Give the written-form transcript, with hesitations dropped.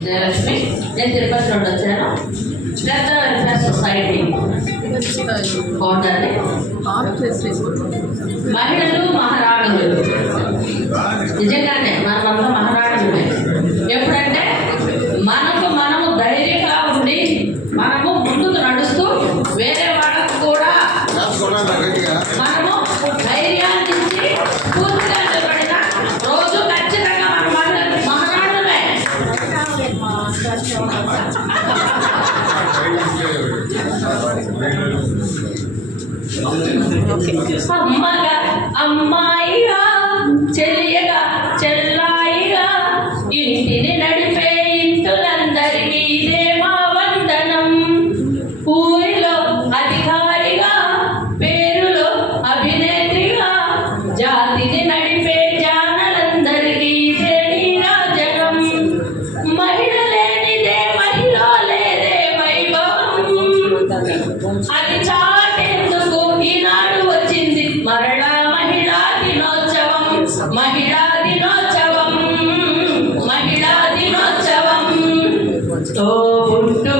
జయలక్ష్మి, నేను తిరుపతి నుండి వచ్చాను. శ్రద్ధ వెల్ఫేర్ సొసైటీ బాగుంటుంది. మహిళలు మహారాణులు, నిజంగానే మనమంతా మహారాణులే. ఎప్పుడంటే మనము ధైర్యంగా ఉండి మనము ముందుకు నడుస్తూ వేరే వాళ్ళకు కూడా మనము ధైర్యాన్ని ఇచ్చి పూర్తిగా నిలబడిన రోజు ఖచ్చితంగా మన మహిళలు మహారాణులే. అమ్మగా అమ్మాయిగా, చెల్లియగా చెల్లాయిగా, ఇంటిని నడిపే ఇంటులందరికీ ఇదే మా వందనం. ఊరిలో అధికారిగా, పేరులో అభినేత్రిగా, జాతిని నడిపే జానలందరికీ ఇదే నీరాజనం. మహిళ లేనిదే మహిళ లేదే వైభవం. అది చాటేందుకు ఈనాడు వచ్చింది మరలా మహిళా దినోత్సవం. మహిళా దినోత్సవం, మహిళా దినోత్సవం. తోబుట్టు